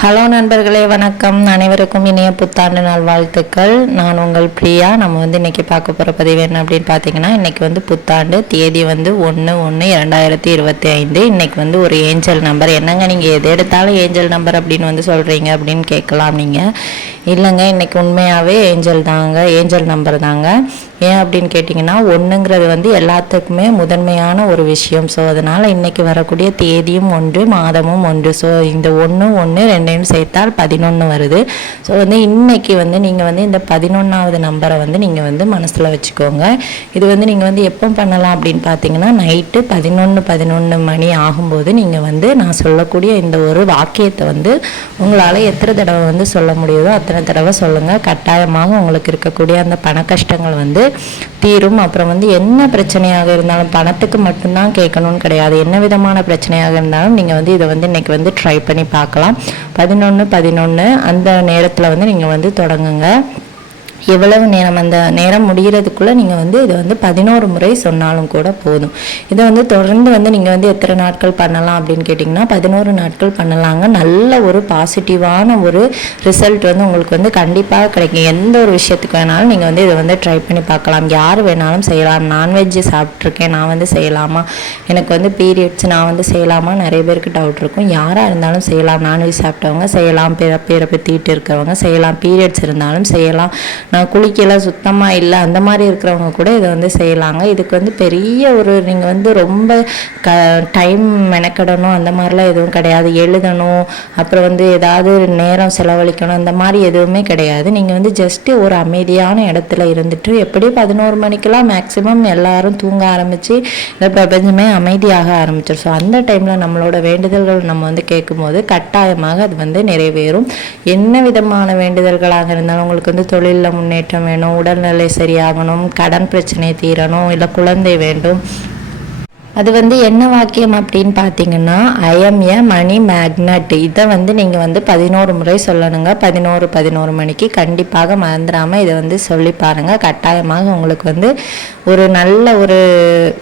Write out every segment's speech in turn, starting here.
Hello நண்பர்களே, வணக்கம். அனைவருக்கும் இனிய புத்தாண்டு நல்வாழ்த்துக்கள். நான் உங்கள் பிரியா. நம்ம இன்றைக்கி பார்க்க போகிற பதிவு என்ன அப்படின்னு பார்த்தீங்கன்னா, இன்றைக்கி புத்தாண்டு தேதி 1/1/2025. இன்றைக்கி ஒரு ஏஞ்சல் நம்பர். என்னங்க நீங்கள் எது எடுத்தாலும் ஏஞ்சல் நம்பர் அப்படின்னு சொல்கிறீங்க அப்படின்னு கேட்கலாம். நீங்கள் இல்லைங்க, இன்றைக்கி உண்மையாகவே ஏஞ்சல் நம்பர் தாங்க. ஏன் அப்படின்னு கேட்டிங்கன்னா, ஒன்றுங்கிறது எல்லாத்துக்குமே முதன்மையான ஒரு விஷயம். ஸோ அதனால் இன்றைக்கி வரக்கூடிய தேதியும் ஒன்று, மாதமும் ஒன்று. ஸோ இந்த 1 1 2 சேர்த்தால் 11 வருது. ஸோ இன்றைக்கி நீங்கள் இந்த 11வது நம்பரை நீங்கள் மனசில் வச்சுக்கோங்க. இது நீங்கள் எப்போ பண்ணலாம் அப்படின்னு பார்த்தீங்கன்னா, நைட்டு 11 மணி ஆகும்போது நீங்கள் நான் சொல்லக்கூடிய இந்த ஒரு வாக்கியத்தை உங்களால் எத்தனை தடவை சொல்ல முடியுதோ அத்தனை தடவை சொல்லுங்கள். கட்டாயமாக உங்களுக்கு இருக்கக்கூடிய அந்த பண கஷ்டங்கள் தீரும். அப்புறம் என்ன பிரச்சனையாக இருந்தாலும், பணத்துக்கு மட்டும்தான் கேட்கணும்னு கிடையாது, என்ன விதமான பிரச்சனையாக இருந்தாலும் நீங்கள் இதை இன்னைக்கு ட்ரை பண்ணி பார்க்கலாம். 11 அந்த நேரத்தில் நீங்கள் தொடங்குங்க. எவ்வளவு நேரம், அந்த நேரம் முடிகிறதுக்குள்ளே நீங்கள் இதை 11 முறை சொன்னாலும் கூட போதும். இதை தொடர்ந்து நீங்கள் எத்தனை நாட்கள் பண்ணலாம் அப்படின்னு கேட்டிங்கன்னா, 11 நாட்கள் பண்ணலாங்க. நல்ல ஒரு பாசிட்டிவான ஒரு ரிசல்ட் உங்களுக்கு கண்டிப்பாக கிடைக்கும். எந்த ஒரு விஷயத்துக்கு வேணாலும் நீங்கள் இதை ட்ரை பண்ணி பார்க்கலாம். யார் வேணாலும் செய்யலாம். நான்வெஜ்ஜு சாப்பிட்ருக்கேன், நான் செய்யலாமா, எனக்கு பீரியட்ஸ் நான் செய்யலாமா, நிறைய பேருக்கு டவுட் இருக்கும். யாராக இருந்தாலும் செய்யலாம். நான்வெஜ் சாப்பிட்டவங்க செய்யலாம், பிறப்பை தீட்டு இருக்கிறவங்க செய்யலாம், பீரியட்ஸ் இருந்தாலும் செய்யலாம், நான் குளிக்கல சுத்தமாக இல்லை அந்த மாதிரி இருக்கிறவங்க கூட இதை செய்யலாங்க. இதுக்கு பெரிய ஒரு நீங்கள் ரொம்ப டைம் மெனக்கிடணும் அந்த மாதிரிலாம் எதுவும் கிடையாது. எழுதணும், அப்புறம் ஏதாவது நேரம் செலவழிக்கணும் அந்த மாதிரி எதுவுமே கிடையாது. நீங்கள் ஜஸ்ட்டு ஒரு அமைதியான இடத்துல இருந்துட்டு, எப்படி 11 மணிக்கெல்லாம் மேக்ஸிமம் எல்லாரும் தூங்க ஆரம்பித்து இந்த பிரபஞ்சமே அமைதியாக ஆரம்பிச்சிடும். ஸோ அந்த டைமில் நம்மளோட வேண்டுதல்கள் நம்ம கேட்கும்போது கட்டாயமாக அது நிறைவேறும். என்ன விதமான வேண்டுதல்களாக இருந்தாலும், உங்களுக்கு தொழிலில் முன்னேற்றம் வேணும், உடல்நிலை சரியாகணும், கடன் பிரச்சனை தீரணும், இல்லை குழந்தை வேண்டும், அது என்ன வாக்கியம் அப்படின்னு பார்த்தீங்கன்னா, I M A money magnet. இதை நீங்கள் 11 முறை சொல்லணுங்க. 11 மணிக்கு கண்டிப்பாக மறந்துடாமல் இதை சொல்லி பாருங்கள். கட்டாயமாக உங்களுக்கு ஒரு நல்ல ஒரு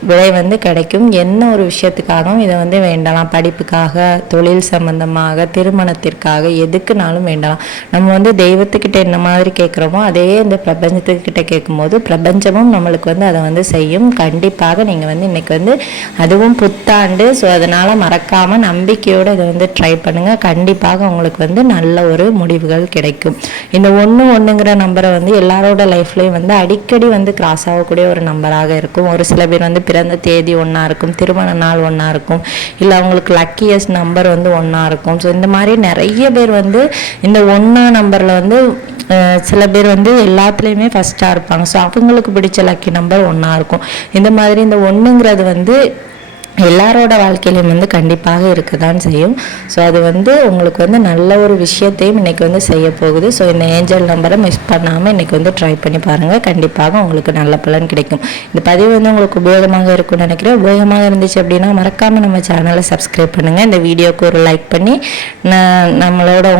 விலை கிடைக்கும். என்ன ஒரு விஷயத்துக்காகவும் இதை வேண்டலாம். படிப்புக்காக, தொழில் சம்பந்தமாக, திருமணத்திற்காக, எதுக்குனாலும் வேண்டலாம். நம்ம தெய்வத்துக்கிட்ட என்ன மாதிரி கேட்குறோமோ அதே இந்த பிரபஞ்சத்துக்கிட்ட கேட்கும்போது பிரபஞ்சமும் நம்மளுக்கு அதை செய்யும். கண்டிப்பாக நீங்கள் இன்னைக்கு அதுவும் புத்தாண்டு. ஸோ அதனால் மறக்காமல் நம்பிக்கையோடு இதை ட்ரை பண்ணுங்கள். கண்டிப்பாக உங்களுக்கு நல்ல ஒரு முடிவுகள் கிடைக்கும். இந்த 1 நம்பரை எல்லாரோட லைஃப்லேயும் அடிக்கடி கிராஸ் ஆகக்கூடிய ஒரு நம்பராக இருக்கும். ஒரு சில பேர் பிறந்த தேதி ஒன்றா இருக்கும், திருமண நாள் ஒன்றா இருக்கும், இல்லை அவங்களுக்கு லக்கியஸ்ட் நம்பர் 1 இருக்கும். ஸோ இந்த மாதிரி நிறைய பேர் இந்த 1 நம்பரில் சில பேர் எல்லாத்துலேயுமே ஃபஸ்ட்டாக இருப்பாங்க. ஸோ அவங்களுக்கு பிடிச்ச லக்கி நம்பர் 1 இருக்கும். இந்த மாதிரி இந்த 1ங்கிறது எல்லாரோட வாழ்க்கையிலையும் கண்டிப்பாக இருக்க தான் செய்யும். ஸோ அது உங்களுக்கு நல்ல ஒரு விஷயத்தையும் இன்றைக்கி செய்ய போகுது. ஸோ இந்த ஏஞ்சல் நம்பரை மிஸ் பண்ணாமல் இன்றைக்கி ட்ரை பண்ணி பாருங்கள். கண்டிப்பாக உங்களுக்கு நல்ல பலன் கிடைக்கும். இந்த பதிவு உங்களுக்கு உபயோகமாக இருக்கும்னு நினைக்கிறேன். உபயோகமாக இருந்துச்சு அப்படின்னா மறக்காமல் நம்ம சேனலை சப்ஸ்கிரைப் பண்ணுங்கள். இந்த வீடியோவுக்கு ஒரு லைக் பண்ணி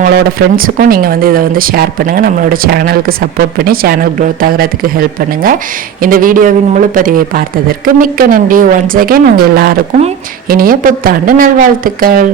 உங்களோட ஃப்ரெண்ட்ஸுக்கும் நீங்கள் இதை ஷேர் பண்ணுங்கள். நம்மளோட சேனலுக்கு சப்போர்ட் பண்ணி சேனல் க்ரோத் ஆகிறதுக்கு ஹெல்ப் பண்ணுங்கள். இந்த வீடியோவின் முழு பதிவை பார்த்ததற்கு மிக்க நன்றி. ஒன்ஸ் அகைன் உங்கள் எல்லாருக்கும் இனிய புத்தாண்டு நல்வாழ்த்துக்கள்.